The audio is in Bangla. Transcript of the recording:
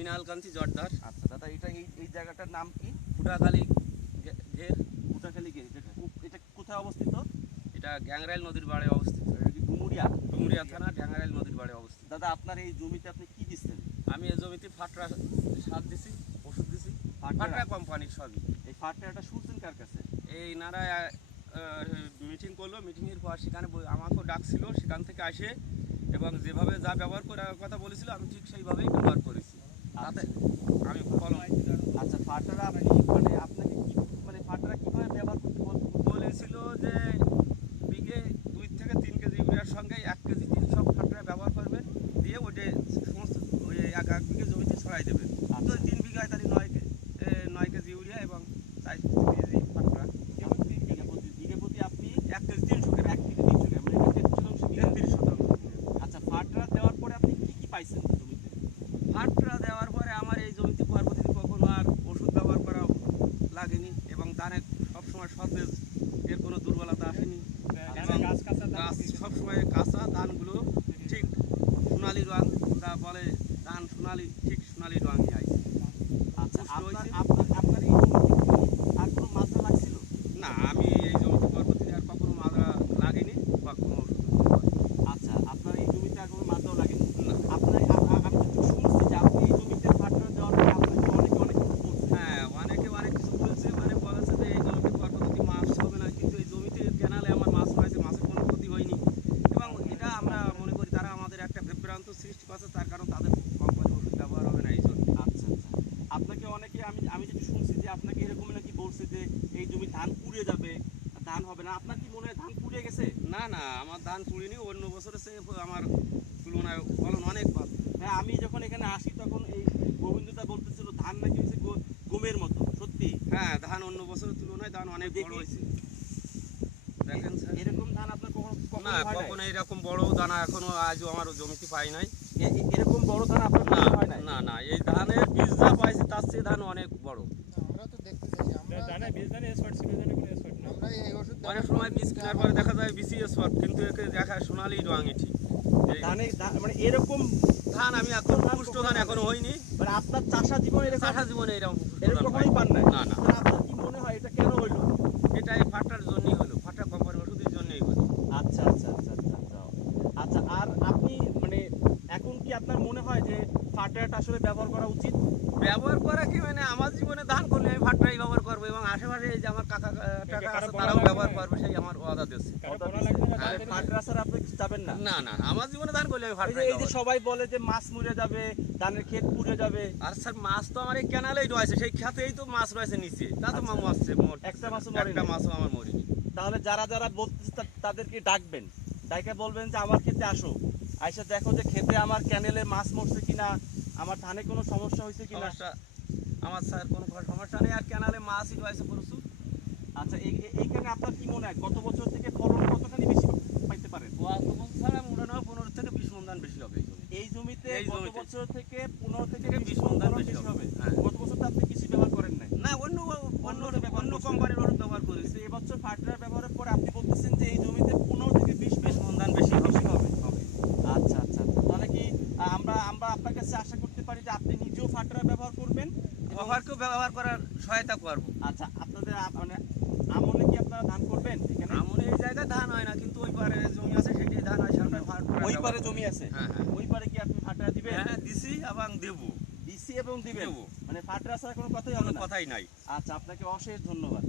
মিনালকান্তি জর্দার। আচ্ছা দাদা, এটা এই জায়গাটার নাম কি? ফুটাখালী ঘের। ফুটাখালী ঘের। এটা কোথায় অবস্থিত? এটা গ্যাংরাইল নদীর পাড়ে অবস্থিত। এটা কি ডুমুরিয়া? ডুমুরিয়া থানা, গ্যাংরাইল নদীর পাড়ে অবস্থিত। দাদা, আপনার এই জমিতে আপনি কি দিচ্ছেন? আমি এই জমিতে ফাটরা সার দিছি, ওষুধ দিছি, ফাটরা কোম্পানির সবই। এই ফাটরাটা শুনছেন কার কাছে? এই নারা মিটিং করলো, মিটিংয়ের পর সেখানে আমাকেও ডাকছিল, সেখান থেকে আসে এবং যেভাবে যা ব্যবহার করার কথা বলেছিল আমি ঠিক সেইভাবেই ব্যবহার করেছি। তাতে আমি ফলন। আচ্ছা, ফাটরা আপনি মানে আপনাকে কি মানে ফাটরা কিভাবে ব্যবহার করতে বলেছিল যে বিঘে 2 থেকে 3 কেজি ইউরিয়ার সঙ্গে 1 কেজি 3 সব ফাটরা ব্যবহার করবেন, দিয়ে ওইটা সমস্ত ওই এক বিঘে জমিতে ছড়াই দেবেন। তো 3 বিঘায় তাহলে 9 কেজি ইউরিয়া এবং 4 কেজি ফাটরা। বিঘে প্রতি আপনি 1 কেজি 300 গ্রাম। 1 থেকে 300 গ্রাম, মানে এটা 33%। আচ্ছা, ফাটরা দেওয়ার পরে আপনি কি পাইছেন জমিতে? ফাটরা দেওয়ার পরে আমার এই জমিতে পরবর্তীতে কখনো আর ওষুধ ব্যবহার করা লাগেনি এবং ধানে সবসময় সতেজ, এর কোনো দুর্বলতা আসেনি এবং গাছ সবসময় কাঁচা, ধানগুলো ঠিক সোনালি রং, যা বলে ধান সোনালি, ঠিক সোনালি রঙই আছে। আচ্ছা, পুষ্ট হয়েছে। আপনার এই জমিতে আর কোনো মাজরা লাগছিল? না, আমি এই জমিতে পরবর্তীতে আর কখনো মাজরা লাগেনি বা কোনো ওষুধ আচ্ছা, আপনার এই জমিতে আর কোনো মাজরাও লাগেনি? না। আমি তো শুনছি যে আপনি এই জমিতে ফাটরা দেওয়ার পরে আপনাকে অনেক কিছু বলছে। হ্যাঁ, অনেকে অনেক কিছু বলছে, মানে বলেছে যে এই জমিতে পরবর্তীতে মাছ হবে না, কিন্তু এই জমিতে ক্যানালে আমার মাছ হয়েছে, মাছের কোনো ক্ষতি হয়নি এবং এটা আমরা মনে করি তারা আমাদের একটা বিভ্রান্ত সৃষ্টি করছে, তার কারণ তাদের কোম্পানির ওষুধ ব্যবহার হবে না এই জন্য। আচ্ছা, আপনাকে অনেকে আমি যেটা শুনছি যে আপনাকে এরকম নাকি বলছে যে এই জমি ধান পুড়ে যাবে, ধান হবে না। আপনার কি মনে হয় ধান পুড়ে গেছে? না না, আমার ধান পুড়িনি, অন্য বছরের চেয়ে আমার তুলনায় ফলন অনেক ভালো। হ্যাঁ, আমি যখন এখানে আসি তখন এই গোবিন্দদা বলতেছিল ধান নাকি হয়েছে গমের মতো। সত্যি? হ্যাঁ, ধান অন্য বছরের তুলনায় ধান অনেক বড় হয়েছে। দেখেন স্যার, এরকম ধান আপনার কখনো না হয় নাই? কখনো এরকম বড় দানা এখনো আজও আমার জমিতে পাই নাই। এরকম বড় ধান আপনার না কখনো হয় নাই? না না, এই ধানের বীজ যা পাইছি তার চেয়ে ধান অনেক বড়। আমরা তো দেখতে চাই আমরা এই ওষুধ অনেক সময় বীজ কেনার পরে দেখা যায় বিসিএস ওয়ার্ক, কিন্তু একে দেখায় সোনালি রঙই ঠিক। এই মানে এরকম ধান আমি এখন পুষ্ট ধান এখনো হয়নি, মানে আপনার চাষা জীবন এরকম চাষা জীবনে এরকম পুষ্ট এরকম ধান কখনোই পান নাই? না না, তাহলে আপনার কি মনে হয় এটা কেন হইলো? এটা এই ফাটার জন্যই হলো, ফাটা কোম্পানির ওষুধের জন্যই হলো। আচ্ছা, আচ্ছা, আর আপনি মানে এখন কি আপনার মনে হয় যে ফাটারটা আসলে ব্যবহার করা উচিত? ব্যবহার করা কি, মানে আমার জীবনে ধান করলে আমি ফাটরাই ব্যবহার করবো এবং আশেপাশে এই যে আমার কাকা টাকা আছে তারাও ব্যবহার করবে, সেই আমার ওয়াদা দিচ্ছে। ফাটার ছাড়া আপনি কিছু যাবেন না? না না, আমার জীবনে ধান করলে আমি এই ফাটরাই যে সবাই বলে যে মাছ মরে যাবে, ধানের ক্ষেত পুড়ে যাবে। আর স্যার মাছ তো আমার এই ক্যানালেই রয়েছে, সেই খাতেই তো মাছ রয়েছে নিচে, তা তো মাছ আসছে মোট একটা মাছও মরেনি? একটা মাছও আমার মরিনি। তাহলে যারা বলতেছে তাদেরকে ডাকবেন, ডাইকা বলবেন যে আমার ক্ষেতে আসো, আইসা দেখো যে ক্ষেতে আমার ক্যানেলে মাছ মরছে কিনা, আমার ধানে কোনো সমস্যা হয়েছে কিনা। সমস্যা আমার স্যার কোনো সমস্যা নেই, আর ক্যানালে মাছই রয়েছে প্রচুর। আচ্ছা, এইখানে আপনার কি মনে হয় গত বছর থেকে ফলন কতখানি বেশি পাইতে পারেন? গত বছর ছাড়া মনে হয় 15 থেকে 20 মণ ধান বেশি হবে এই জমি। এই জমিতে এই গত জমিতে। বছর থেকে 15 থেকে 20 20 মণ ধান মণ বেশি বেশি হবে। হ্যাঁ। গত বছর তো আপনি কিছু ব্যবহার করেন নাই। না, অন্য কোম্পানির ওষুধ ব্যবহার করেছি। কিন্তু এবছর ফার্টিলাইজার ব্যবহারের পরে আপনি বলতেছেন যে এই জমিতে 15 থেকে 20 মণ ধান বেশি হবে। হবে। আচ্ছা, তাহলে কি আমরা আপনার কাছে আশা করতে পারি যে আপনি নিজেও ফার্টিলাইজার ব্যবহার করবেন? ব্যবহারকেও ব্যবহার করার সহায়তা করবো। আচ্ছা, আপনাদের মানে আমনে কি আপনারা ধান করবেন এখানে? এমন এই জায়গায় ধান হয় না, কিন্তু ওই পারে জমি আছে সেটাই ধান হয়, সামনে ওই পারে জমি আছে? হ্যাঁ হ্যাঁ ওই পারে কি আপনি ফার্টিলাইজার দিবেন? হ্যাঁ, দিছি এবং দেবো। দিছি এবং দিবেন? দেবো। মানে ফার্টিলাইজার ছাড়া কোনো কথাই কোনো হবে না? কথাই নাই। আচ্ছা, আপনাকে অশেষ ধন্যবাদ।